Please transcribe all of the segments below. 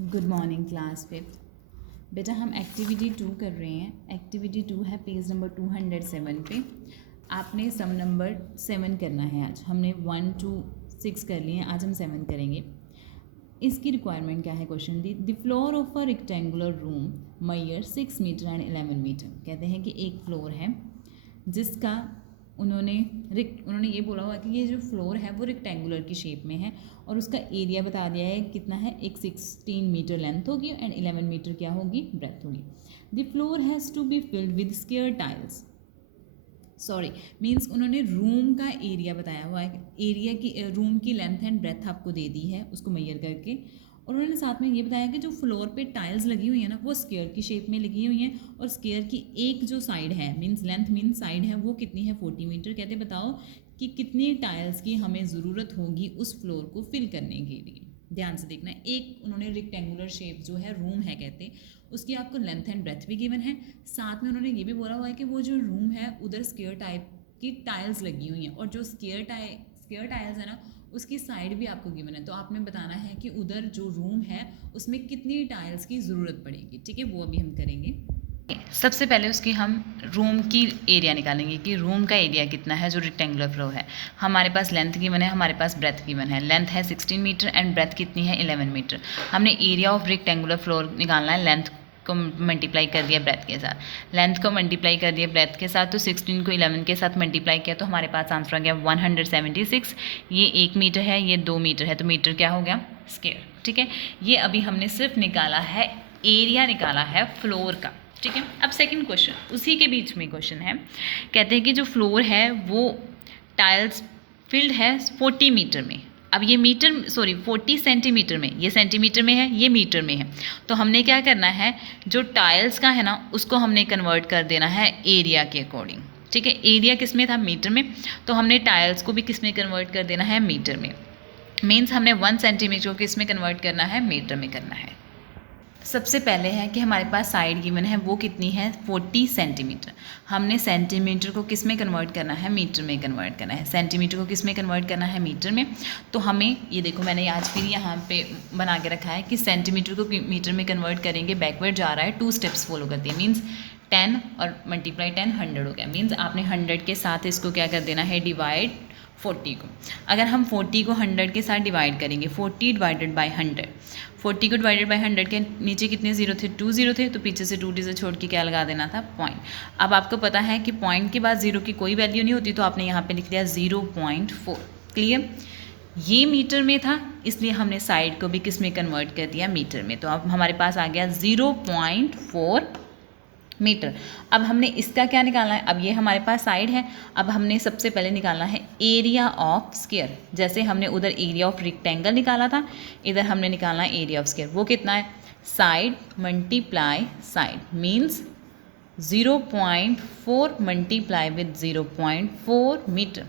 Good morning class fifth. बेटा हम activity 2 कर रहे हैं। एक्टिविटी 2 है पेज नंबर 207 पे। आपने सम नंबर 7 करना है। आज हमने 1 to 6 कर लिए हैं, आज हम 7 करेंगे। इसकी रिक्वायरमेंट क्या है? Question the the floor of a rectangular room measures 6 metre and 11 metre. कहते हैं कि एक फ्लोर है जिसका उन्होंने ये बोला हुआ कि ये जो फ्लोर है वो रेक्टेंगुलर की शेप में है और उसका एरिया बता दिया है कितना है। एक 16 मीटर लेंथ होगी एंड 11 मीटर क्या होगी? ब्रेथ होगी। The floor has to be filled with square tiles. Sorry means उन्होंने रूम का एरिया बताया हुआ है। एरिया की रूम की लेंथ एंड ब्रेथ आपको दे दी है उसको मेजर करके, और उन्होंने साथ में ये बताया कि जो फ्लोर पे टाइल्स लगी हुई है ना वो स्क्वायर की शेप में लगी हुई हैं और स्क्वायर की एक जो साइड है मीन्स लेंथ मीन्स साइड है वो कितनी है? 40 मीटर। कहते बताओ कि कितनी टाइल्स की हमें ज़रूरत होगी उस फ्लोर को फिल करने के लिए। ध्यान से देखना, एक उन्होंने रेक्टेंगुलर शेप जो है रूम है कहते, उसकी आपको लेंथ एंड ब्रेथ भी गिवन है। साथ में उन्होंने ये भी बोला हुआ है कि वो जो रूम है उधर स्क्वायर टाइप की टाइल्स लगी हुई हैं और जो स्क्वायर टाइल्स है ना उसकी साइड भी आपको गिवन है। तो आपने बताना है कि उधर जो रूम है उसमें कितनी टाइल्स की ज़रूरत पड़ेगी। ठीक है, वो अभी हम करेंगे। सबसे पहले उसकी हम रूम की एरिया निकालेंगे कि रूम का एरिया कितना है जो रेक्टेंगुलर फ्लोर है। हमारे पास लेंथ गिवन है, हमारे पास ब्रेथ गिवन है। लेंथ है 16 मीटर एंड ब्रेथ कितनी है? 11 मीटर। हमने एरिया ऑफ रेक्टेंगुलर फ्लोर निकालना है। लेंथ को मल्टीप्लाई कर दिया ब्रेथ के साथ, लेंथ को मल्टीप्लाई कर दिया ब्रेथ के साथ, तो 16 को 11 के साथ मल्टीप्लाई किया तो हमारे पास आंसर आ गया 176। ये 1 मीटर है, ये 2 मीटर है, तो मीटर क्या हो गया? स्क्वायर। ठीक है, ये अभी हमने सिर्फ निकाला है एरिया, निकाला है फ्लोर का। ठीक है, अब सेकंड क्वेश्चन उसी के बीच में क्वेश्चन है। कहते हैं कि जो फ्लोर है वो टाइल्स फिल्ड है 40 मीटर में। अब ये 40 सेंटीमीटर में, ये सेंटीमीटर में है, ये मीटर में है। तो हमने क्या करना है, जो टाइल्स का है ना उसको हमने कन्वर्ट कर देना है एरिया के अकॉर्डिंग। ठीक है, एरिया किस में था? मीटर में। तो हमने टाइल्स को भी किस में कन्वर्ट कर देना है? मीटर में। मीन्स हमने 1 सेंटीमीटर को किस में कन्वर्ट करना है? मीटर में करना है। सबसे पहले है कि हमारे पास साइड गिवन है वो कितनी है? 40 सेंटीमीटर। हमने सेंटीमीटर को किस में कन्वर्ट करना है? मीटर में कन्वर्ट करना है। सेंटीमीटर को किस में कन्वर्ट करना है? मीटर में। तो हमें ये देखो, मैंने आज फिर यहाँ पे बना के रखा है कि सेंटीमीटर को मीटर में कन्वर्ट करेंगे, बैकवर्ड जा रहा है, 2 स्टेप्स फॉलो करती है। मीन्स 10 और मल्टीप्लाई 10 100 हो गया। मीन्स आपने 100 के साथ इसको क्या कर देना है? डिवाइड 40 को। अगर हम 40 को 100 के साथ डिवाइड करेंगे, 40 डिवाइडेड बाई 100, 40 को डिवाइडेड बाई 100 के नीचे कितने जीरो थे? 2 जीरो थे, तो पीछे से 2 डिजिट छोड़ के क्या लगा देना था? पॉइंट। अब आपको पता है कि पॉइंट के बाद जीरो की कोई वैल्यू नहीं होती, तो आपने यहाँ पे लिख दिया 0.4। क्लियर? ये मीटर में था इसलिए हमने साइड को भी किस में कन्वर्ट कर दिया? मीटर में। तो अब हमारे पास आ गया 0.4 मीटर। अब हमने इसका क्या निकालना है? अब ये हमारे पास साइड है, अब हमने सबसे पहले निकालना है एरिया ऑफ स्क्वायर। जैसे हमने उधर एरिया ऑफ रेक्टेंगल निकाला था, इधर हमने निकालना है एरिया ऑफ स्क्वायर। वो कितना है? Side multiply side means 0.4 multiply with 0.4 metre.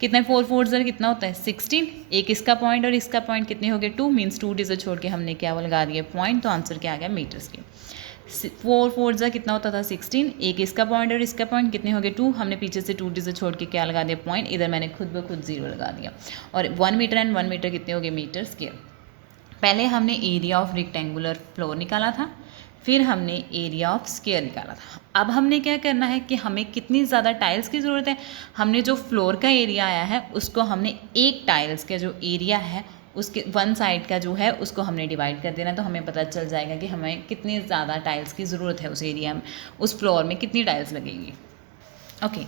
कितना है? 4 4 ज़र कितना होता है? 16। एक इसका पॉइंट और इसका पॉइंट कितने हो गए? 2। मीन्स 2 डिजिट छोड़ के हमने क्या लगा दिया? पॉइंट। तो आंसर क्या आ गया? मीटर्स के। 4 4 ज़ा कितना होता था? 16। एक इसका पॉइंट और इसका पॉइंट कितने हो गए? 2। हमने पीछे से 2 डिजिट छोड़ के क्या लगा दिया? पॉइंट। इधर मैंने खुद ब खुद 0 लगा दिया। और 1 मीटर एंड 1 मीटर कितने हो गए? Metre square. पहले हमने एरिया ऑफ रेक्टेंगुलर फ्लोर निकाला था, फिर हमने एरिया ऑफ स्क्वायर निकाला था। अब हमने क्या करना है कि हमें कितनी ज़्यादा टाइल्स की ज़रूरत है। हमने जो फ्लोर का एरिया आया है उसको हमने एक टाइल्स का जो एरिया है उसके 1 साइड का जो है उसको हमने डिवाइड कर देना, तो हमें पता चल जाएगा कि हमें कितनी ज़्यादा टाइल्स की ज़रूरत है उस एरिया में, उस फ्लोर में कितनी टाइल्स लगेंगी। ओके,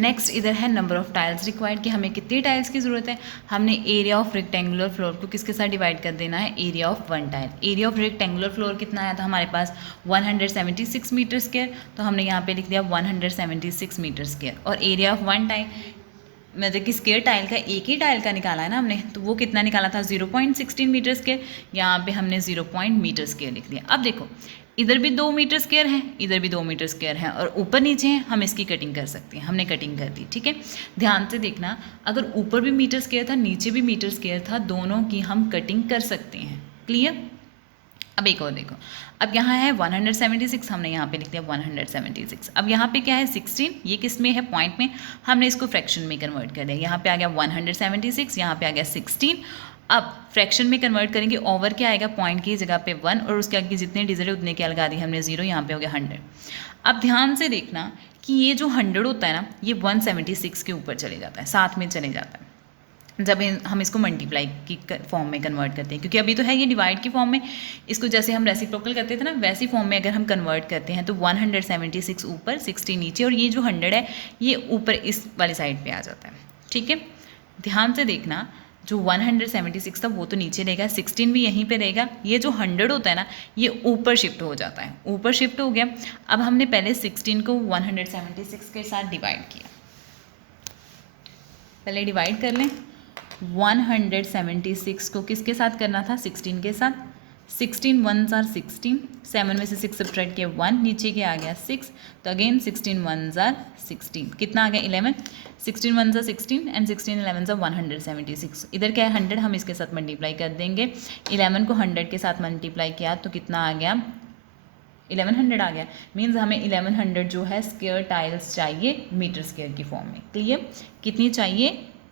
नेक्स्ट इधर है नंबर ऑफ टाइल्स रिक्वायर्ड कि हमें कितनी टाइल्स की ज़रूरत है। हमने एरिया ऑफ रेक्टेंगुलर फ्लोर को किसके साथ डिवाइड कर देना है? Area of 1 tile. Area of rectangular floor कितना आया था हमारे पास? 176 मीटर स्क्वायर, तो हमने यहाँ पे लिख दिया 176 मीटर स्क्वायर। और एरिया ऑफ 1 टाइल मतलब कि स्क्वायर टाइल का एक ही टाइल का निकाला है ना हमने, तो वो कितना निकाला था? 0.16 मीटर स्क्वायर। यहाँ पे हमने 0 मीटर स्क्वायर लिख दिया। अब देखो, इधर भी 2 मीटर स्क्वायर है, इधर भी 2 मीटर स्क्वायर है और ऊपर नीचे है, हम इसकी कटिंग कर सकते हैं। हमने कटिंग कर दी। ठीक है, ध्यान से देखना, अगर ऊपर भी मीटर स्क्वायर था नीचे भी मीटर स्क्वायर था, दोनों की हम कटिंग कर सकते हैं। क्लियर? अब एक और देखो, अब यहाँ है 176, हमने यहाँ पे लिख दिया 176। अब यहाँ पे क्या है? 16। ये किस में है? पॉइंट में। हमने इसको फ्रैक्शन में कन्वर्ट कर दिया। यहाँ पे आ गया 176, यहाँ पे आ गया 16। अब फ्रैक्शन में कन्वर्ट करेंगे, ओवर क्या आएगा, पॉइंट की जगह पे 1 और उसके आगे जितने डिजिट है उतने क्या लगा दी हमने 0, यहाँ पे हो गया 100। अब ध्यान से देखना कि ये जो 100 होता है ना, ये 176 के ऊपर चले जाता है, साथ में चले जाता है जब हम इसको मल्टीप्लाई की फॉर्म में कन्वर्ट करते हैं, क्योंकि अभी तो है ये डिवाइड की फॉर्म में। इसको जैसे हम रेसिप्रोकल करते थे ना, वैसी फॉर्म में अगर हम कन्वर्ट करते हैं तो 176 ऊपर 60 नीचे, और ये जो 100 है ये ऊपर इस वाली साइड पे आ जाता है। ठीक है, ध्यान से देखना, जो 176 था वो तो नीचे रहेगा, 16 भी यहीं पे रहेगा, ये जो 100 होता है ना ये ऊपर शिफ्ट हो जाता है, ऊपर शिफ्ट हो गया। अब हमने पहले 16 को 176 के साथ डिवाइड किया, पहले डिवाइड कर लें। 176 को किसके साथ करना था, 16 के साथ। 16 1s are 16, 7 में से 6 सब्ट्रैक्ट किया 1, नीचे क्या आ गया 6, तो अगेन 16 1s are 16, कितना आ गया 11। 16 1s are 16 and 16 11s are 176। इधर क्या है 100, हम इसके साथ मल्टीप्लाई कर देंगे। 11 को 100 के साथ मल्टीप्लाई किया तो कितना आ गया 1100 आ गया। मीन्स हमें 1100 जो है स्क्वायर टाइल्स चाहिए मीटर स्क्वायर की फॉर्म में। क्लियर, कितनी चाहिए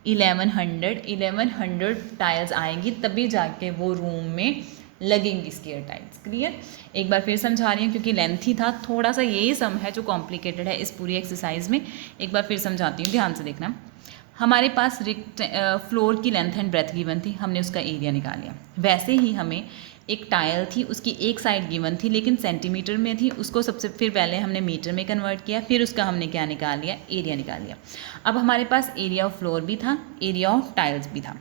1100 टाइल्स आएंगी तभी जाके वो रूम में लगेंगी स्क्वायर टाइल्स। क्लियर, एक बार फिर समझा रही हूँ क्योंकि लेंथी था थोड़ा सा, यही सम है जो कॉम्प्लिकेटेड है इस पूरी एक्सरसाइज में। एक बार फिर समझाती हूँ, ध्यान से देखना। हमारे पास फ्लोर की लेंथ एंड ब्रेथ गिवन थी, हमने उसका एरिया निकाल लिया। वैसे ही हमें एक टाइल थी, उसकी एक साइड गिवन थी लेकिन सेंटीमीटर में थी, उसको सबसे फिर पहले हमने मीटर में कन्वर्ट किया, फिर उसका हमने क्या निकाल लिया, एरिया निकाल लिया। अब हमारे पास एरिया ऑफ फ्लोर भी था, एरिया ऑफ टाइल्स भी था,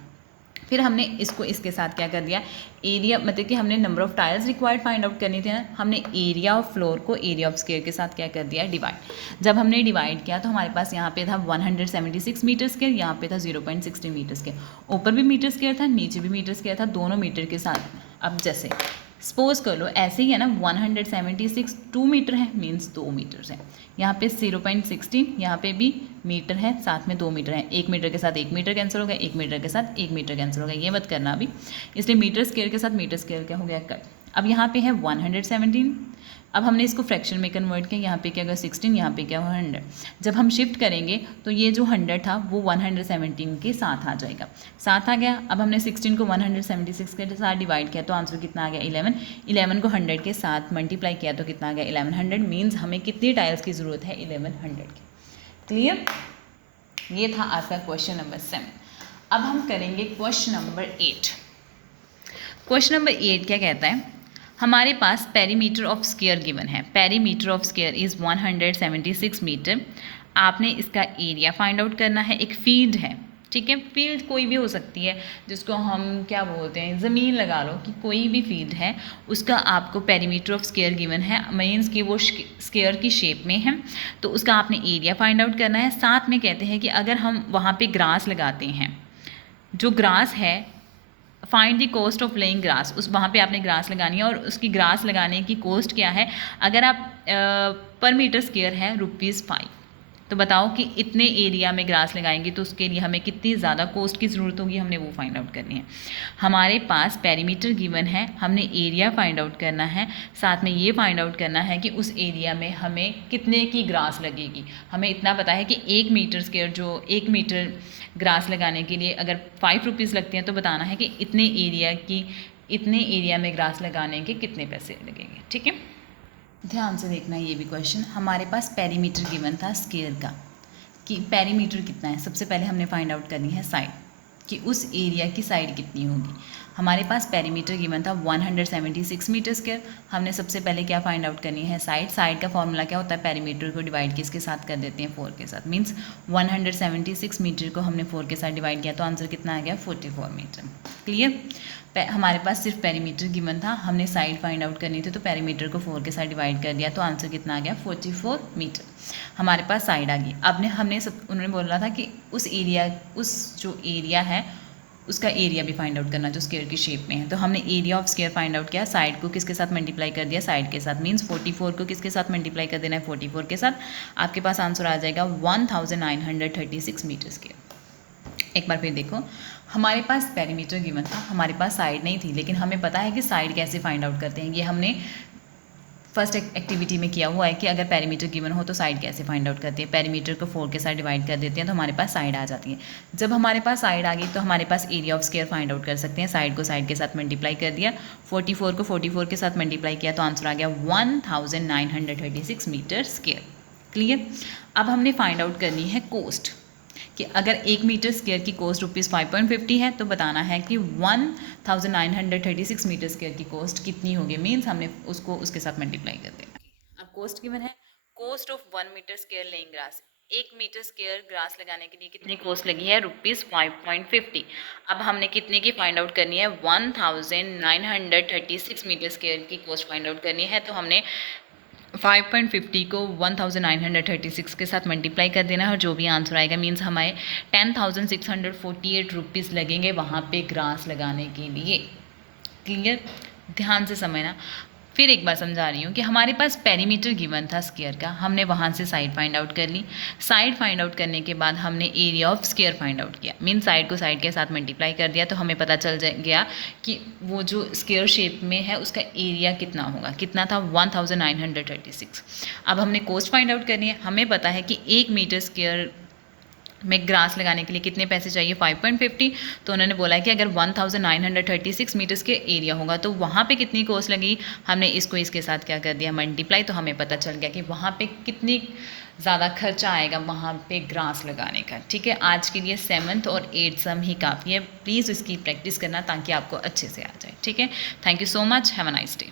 फिर हमने इसको इसके साथ क्या कर दिया, एरिया मतलब कि हमने number of tiles required find out करनी थी ना, हमने एरिया ऑफ फ्लोर को एरिया ऑफ स्क्वायर के साथ क्या कर दिया, डिवाइड। जब हमने डिवाइड किया तो हमारे पास यहाँ पे था 176 मीटर स्क्वायर, यहाँ पे था 0.60 मीटर स्क्वायर। ऊपर भी मीटर स्क्वायर था, नीचे भी मीटर स्क्वायर था, दोनों मीटर के साथ। अब जैसे सपोज कर लो ऐसे ही है ना, 176 2 मीटर है, मीन्स 2 मीटर है। यहाँ पे 0.16, यहाँ पे भी मीटर है, साथ में 2 मीटर है। 1 मीटर के साथ 1 मीटर कैंसिल हो गया, 1 मीटर के साथ 1 मीटर कैंसिल हो गया, ये मत करना अभी। इसलिए मीटर स्क्वायर के साथ मीटर स्क्वायर क्या हो गया, कट। अब यहाँ पे है 117, अब हमने इसको फ्रैक्शन में कन्वर्ट किया, यहाँ पे क्या होगा 16, यहाँ पे क्या होगा 100। जब हम शिफ्ट करेंगे तो ये जो 100 था वो 117 के साथ आ जाएगा, साथ आ गया। अब हमने 16 को 176 के साथ डिवाइड किया तो आंसर कितना आ गया 11। 11 को 100 के साथ मल्टीप्लाई किया तो कितना आ गया 1100। मीन्स हमें कितनी टाइल्स की ज़रूरत है 1100 की। क्लियर, ये था आपका क्वेश्चन नंबर 7। अब हम करेंगे क्वेश्चन नंबर 8। क्वेश्चन नंबर 8 क्या कहता है, हमारे पास पेरीमीटर ऑफ स्क्वायर गिवन है। Perimeter of square is 176 metre. आपने इसका एरिया फाइंड आउट करना है। एक फील्ड है, ठीक है, फील्ड कोई भी हो सकती है, जिसको हम क्या बोलते हैं, ज़मीन लगा लो कि कोई भी फील्ड है, उसका आपको पेरीमीटर ऑफ स्क्वायर गिवन है। मीन्स कि वो स्क्वायर की शेप में है, तो उसका आपने एरिया फाइंड आउट करना है। साथ में कहते हैं कि अगर हम वहाँ पे ग्रास लगाते हैं, जो ग्रास है, find the cost of laying grass, उस वहाँ पे आपने ग्रास लगानी है और उसकी ग्रास लगाने की कॉस्ट क्या है। अगर आप पर मीटर स्क्वायर है ₹5, तो बताओ कि इतने एरिया में ग्रास लगाएंगे तो उसके लिए हमें कितनी ज़्यादा कॉस्ट की ज़रूरत होगी, हमने वो फाइंड आउट करनी है। हमारे पास पेरीमीटर गिवन है, हमने एरिया फाइंड आउट करना है, साथ में ये फाइंड आउट करना है कि उस एरिया में हमें कितने की ग्रास लगेगी। हमें इतना पता है कि 1 मीटर स्क्वायर, जो 1 मीटर ग्रास लगाने के लिए अगर ₹5 लगते हैं, तो बताना है कि इतने एरिया में ग्रास लगाने के कितने पैसे लगेंगे। ठीक है, ध्यान से देखना ये भी क्वेश्चन। हमारे पास पेरीमीटर गिवन था स्क्वायर का, कि पेरीमीटर कितना है। सबसे पहले हमने फाइंड आउट करनी है साइड, कि उस एरिया की साइड कितनी होगी। हमारे पास पेरीमीटर गिवन था 176 मीटर स्क्वायर। हमने सबसे पहले क्या फाइंड आउट करनी है, साइड। साइड का फॉर्मूला क्या होता है, पेरीमीटर को डिवाइड किसके साथ कर देते हैं, 4 के साथ। मीन्स 176 मीटर को हमने 4 के साथ डिवाइड किया तो आंसर कितना आ गया 44 मीटर। क्लियर, हमारे पास सिर्फ पेरीमीटर गिवन था, हमने साइड फाइंड आउट करनी थी तो पेरीमीटर को 4 के साथ डिवाइड कर दिया तो आंसर कितना आ गया 44 मीटर। हमारे पास साइड आ गई। अब उन्होंने बोला था कि उस जो एरिया है उसका एरिया भी फाइंड आउट करना जो स्क्वायर की शेप में है। तो हमने area of square find out किया, साइड को किसके साथ मल्टीप्लाई कर दिया, साइड के साथ। मीन्स 44 को किसके साथ मल्टीप्लाई कर देना है, 44 के साथ। आपके पास आंसर आ जाएगा 1936 मीटर स्क्वायर। एक बार फिर देखो, हमारे पास पेरीमीटर गिवन था, हमारे पास साइड नहीं थी, लेकिन हमें पता है कि साइड कैसे फाइंड आउट करते हैं। ये हमने फर्स्ट एक्टिविटी में किया हुआ है कि अगर पेरीमीटर गिवन हो तो साइड कैसे फाइंड आउट करते हैं। पेरीमीटर को 4 के साथ डिवाइड कर देते हैं तो हमारे पास साइड आ जाती है। जब हमारे पास साइड आ गई तो हमारे पास area of square find out कर सकते हैं। साइड को साइड के साथ मल्टीप्लाई कर दिया, 44 को 44 के साथ मल्टीप्लाई किया तो आंसर आ गया 1936 मीटर स्क्वायर। क्लियर। अब हमने फाइंड आउट करनी है कोस्ट, कि अगर 1 मीटर स्क्वायर की कॉस्ट ₹5.50 है तो बताना है कि 1936 मीटर स्क्वायर की कॉस्ट कितनी होगी। मीन्स हमने उसको उसके साथ मल्टीप्लाई कर देना। अब कॉस्ट गिवन है, cost of 1 metre square laying grass. 1 metre square grass लगाने के लिए कितनी कॉस्ट लगी है? ₹5.50। अब हमने कितने की फाइंड आउट करनी है? 1936 मीटर स्क्वायर की कॉस्ट फाइंड आउट करनी है। तो हमने 5.50 को 1936 के साथ मल्टीप्लाई कर देना है और जो भी आंसर आएगा मीन्स हमें 10,648 रुपीज़ लगेंगे वहाँ पे ग्रास लगाने के लिए। क्लियर। ध्यान से समझना। फिर एक बार समझा रही हूँ कि हमारे पास पेरीमीटर गिवन था स्क्वायर का, हमने वहाँ से साइड फाइंड आउट कर ली। साइड फाइंड आउट करने के बाद हमने area of square find out किया। मीन साइड को साइड के साथ मल्टीप्लाई कर दिया तो हमें पता चल गया कि वो जो स्क्वायर शेप में है उसका एरिया कितना होगा। कितना था? 1936। अब हमने कॉस्ट फाइंड आउट करनी है। हमें पता है कि 1 मीटर स्क्वायर में ग्रास लगाने के लिए कितने पैसे चाहिए? 5.50। तो उन्होंने बोला है कि अगर 1936 मीटर्स के एरिया होगा तो वहाँ पे कितनी कॉस्ट लगी। हमने इसको इसके साथ क्या कर दिया? मल्टीप्लाई। तो हमें पता चल गया कि वहाँ पे कितनी ज़्यादा खर्चा आएगा वहाँ पे ग्रास लगाने का। ठीक है। आज के लिए 7th और 8th सम ही काफ़ी है। प्लीज़ इसकी प्रैक्टिस करना ताकि आपको अच्छे से आ जाए। ठीक है। Thank you so much. Have a nice day.